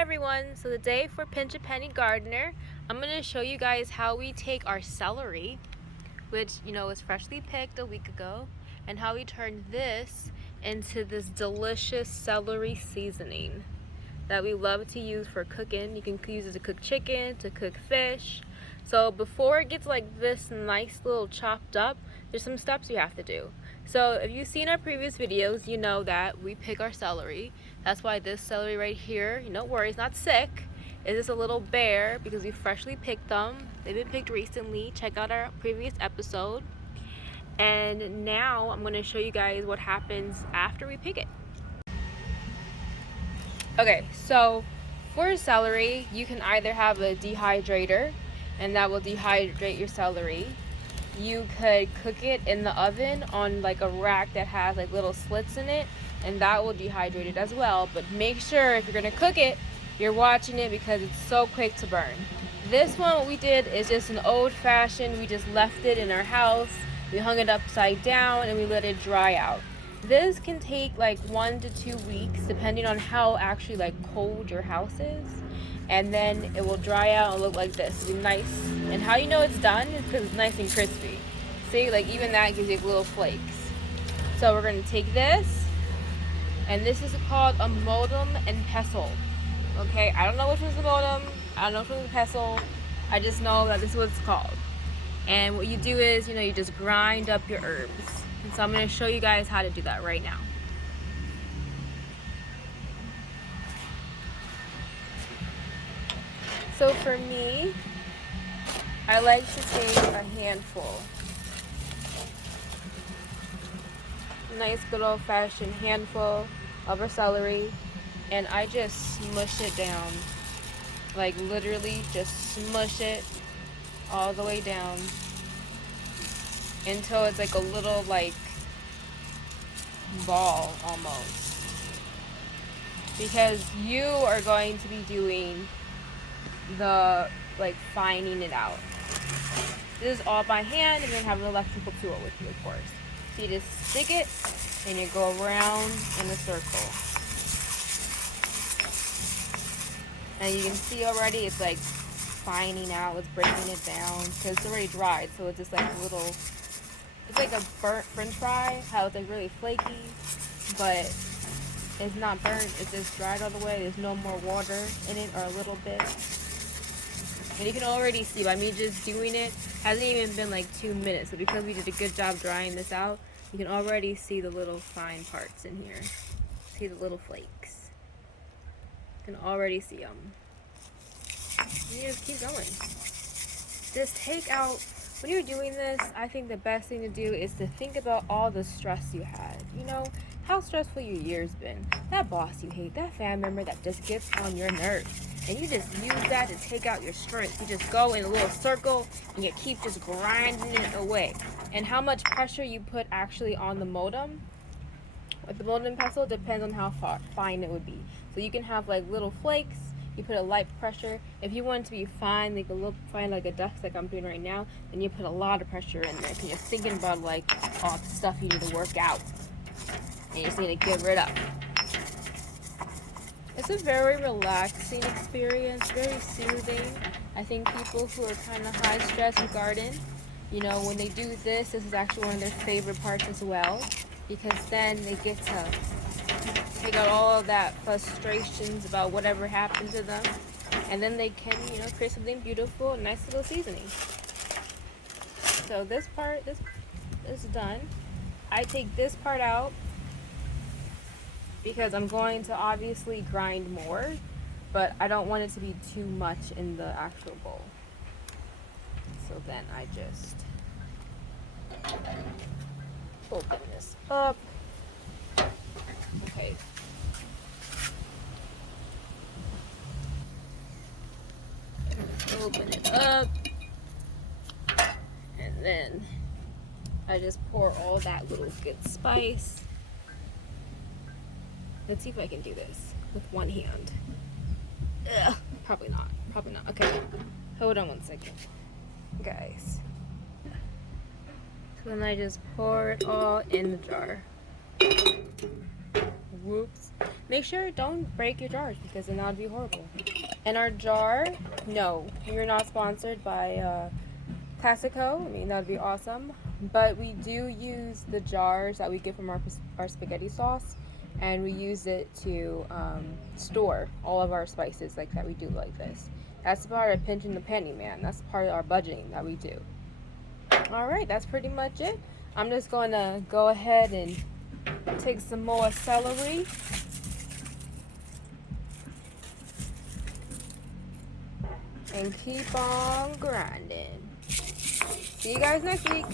Hi everyone, so today for PinchAPennyGardener, I'm going to show you guys how we take our celery, which was freshly picked a week ago, and how we turn this into this delicious celery seasoning that we love to use for cooking. You can use it to cook chicken, to cook fish. So before it gets like this nice little chopped up, there's some steps you have to do. So if you've seen our previous videos, you know that we pick our celery. That's why this celery right here, don't worry, it's not sick. It's just a little bare because we freshly picked them. They've been picked recently. Check out our previous episode. And now I'm going to show you guys what happens after we pick it. Okay, so for celery, you can either have a dehydrator, and that will dehydrate your celery. You could cook it in the oven on like a rack that has like little slits in it, and that will dehydrate it as well. But make sure if you're gonna cook it, you're watching it because it's so quick to burn. This one, what we did is just an old-fashioned. We just left it in our house. We hung it upside down and we let it dry out. This can take like 1 to 2 weeks depending on how actually like cold your house is, and then it will dry out and look like this. It'll be nice. And how you know it's done is because it's nice and crispy. See, like even that gives you little flakes. So we're going to take this, and this is called a modem and pestle. Okay, I don't know which one's the modem, I don't know which one's the pestle, I just know that this is what it's called. And what you do is, you just grind up your herbs. And so I'm going to show you guys how to do that right now. So for me, I like to take a handful. Nice good old-fashioned handful of our celery, and I just smush it down. Like literally just smush it all the way down until it's like a little like ball almost, because you are going to be doing the like fining it out. This is all by hand, and then have an electrical tool with you, of course. So you just stick it and you go around in a circle, and you can see already it's like fining out, it's breaking it down because it's already dried. So it's just like a little, it's like a burnt french fry, how it's like really flaky, but it's not burnt, it's just dried all the way. There's no more water in it, or a little bit. And you can already see by me just doing it, hasn't even been like 2 minutes. So because we did a good job drying this out, you can already see the little fine parts in here. See the little flakes. You can already see them. You just keep going. Just take out, when you're doing this, I think the best thing to do is to think about all the stress you had. How stressful your year's been. That boss you hate, that family member that just gets on your nerves. And you just use that to take out your strength. You just go in a little circle and you keep just grinding it away. And how much pressure you put actually on the modem, with the modem pestle, depends on how fine it would be. So you can have like little flakes. You put a light pressure. If you want it to be fine, like a little fine, like a dust, like I'm doing right now, then you put a lot of pressure in there because you're thinking about like all the stuff you need to work out, and you just need to get rid of. It's a very relaxing experience, very soothing. I think people who are kind of high stress and garden, when they do this is actually one of their favorite parts as well, because then they get to take out all of that frustrations about whatever happened to them, and then they can, create something beautiful, a nice little seasoning. So this part, this is done. I take this part out because I'm going to obviously grind more, but I don't want it to be too much in the actual bowl. So then I just open this up. Okay. Open it up, and then I just pour all that little good spice. Let's see if I can do this with one hand. Ugh, probably not. Okay, hold on 1 second, guys. So then I just pour it all in the jar. Whoops. Make sure don't break your jars because then that would be horrible. And our jar, no, we're not sponsored by Classico. I mean, that would be awesome. But we do use the jars that we get from our spaghetti sauce, and we use it to store all of our spices like that we do like this. That's part of pinching the penny, man. That's part of our budgeting that we do. Alright, that's pretty much it. I'm just going to go ahead and take some more celery. And keep on grinding. See you guys next week.